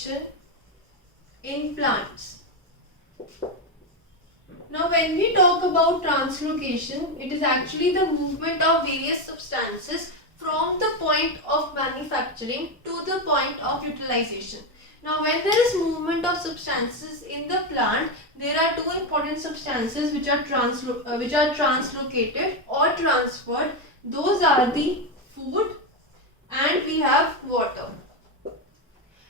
translocation in plants. Now when we talk about translocation, it is actually the movement of various substances from the point of manufacturing to the point of utilization. Now when there is movement of substances in the plant, there are two important substances which are translocated or transferred. Those are the food and we have water.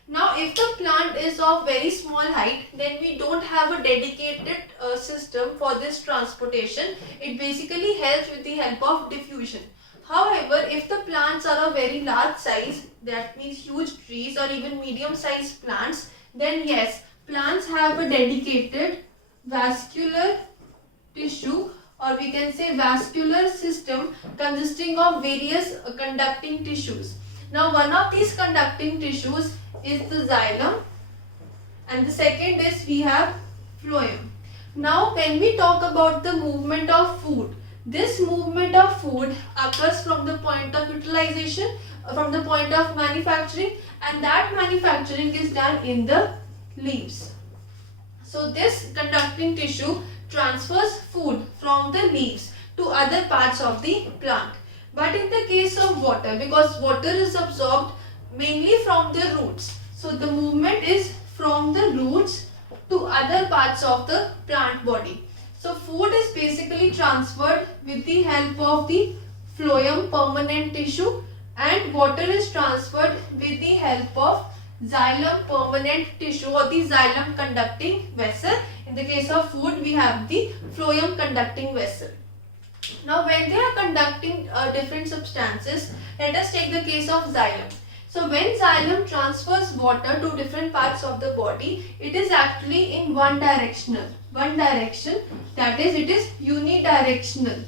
Now if the plant is of very small height, then we don't have a dedicated system for this transportation. It basically helps with the help of diffusion. However, if the plants are of very large size, that means huge trees or even medium sized plants, then yes, plants have a dedicated vascular tissue, or we can say vascular system consisting of various conducting tissues. Now one of these conducting tissues is the xylem and the second is we have phloem. Now when we talk about the movement of food, this movement of food occurs from the point of utilization, from the point of manufacturing, and that manufacturing is done in the leaves. So this conducting tissue transfers food from the leaves to other parts of the plant. But in the case of water, because water is absorbed mainly from the roots, so the movement is from the roots to other parts of the plant body. So food is basically transferred with the help of the phloem permanent tissue, and water is transferred with the help of xylem permanent tissue or the xylem conducting vessel. In the case of food, we have the phloem conducting vessel. Now when they are conducting different substances, let us take the case of xylem. So when xylem transfers water to different parts of the body, it is actually in one direction, that is, it is unidirectional.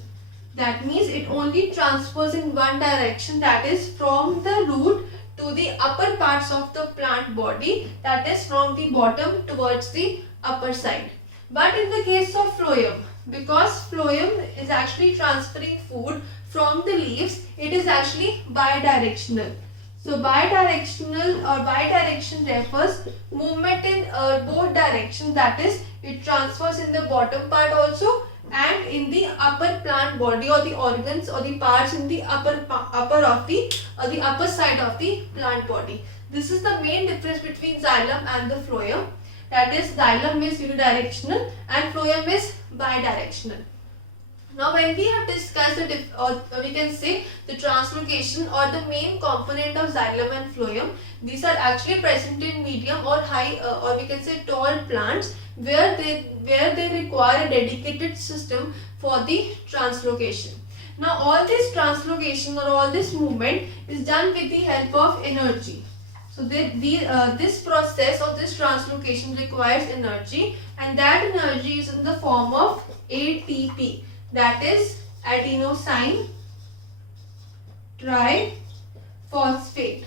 That means it only transfers in one direction, that is from the root to the upper parts of the plant body, that is from the bottom towards the upper side. But in the case of phloem, because phloem is actually transferring food from the leaves, it is actually bidirectional. So bidirectional or bidirection refers movement in both directions, that is it transfers in the bottom part also and in the upper plant body or the organs or the parts in the upper side of the plant body. This is the main difference between xylem and the phloem. That is, xylem is unidirectional and phloem is bidirectional. Now when we have discussed we can say the translocation or the main component of xylem and phloem, these are actually present in medium or high or we can say tall plants where they require a dedicated system for the translocation. Now all this translocation or all this movement is done with the help of energy. So this process or this translocation requires energy, and that energy is in the form of ATP. That is adenosine triphosphate.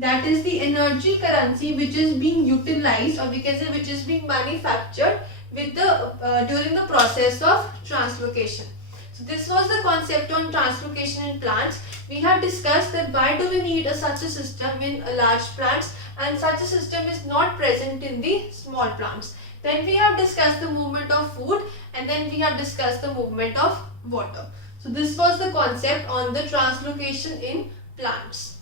That is the energy currency which is being utilized, or we can say which is being manufactured with the during the process of translocation. So this was the concept on translocation in plants. We have discussed that why do we need such a system in large plants, and such a system is not present in the small plants. Then we have discussed the movement of food, and then we have discussed the movement of water. So this was the concept on the translocation in plants.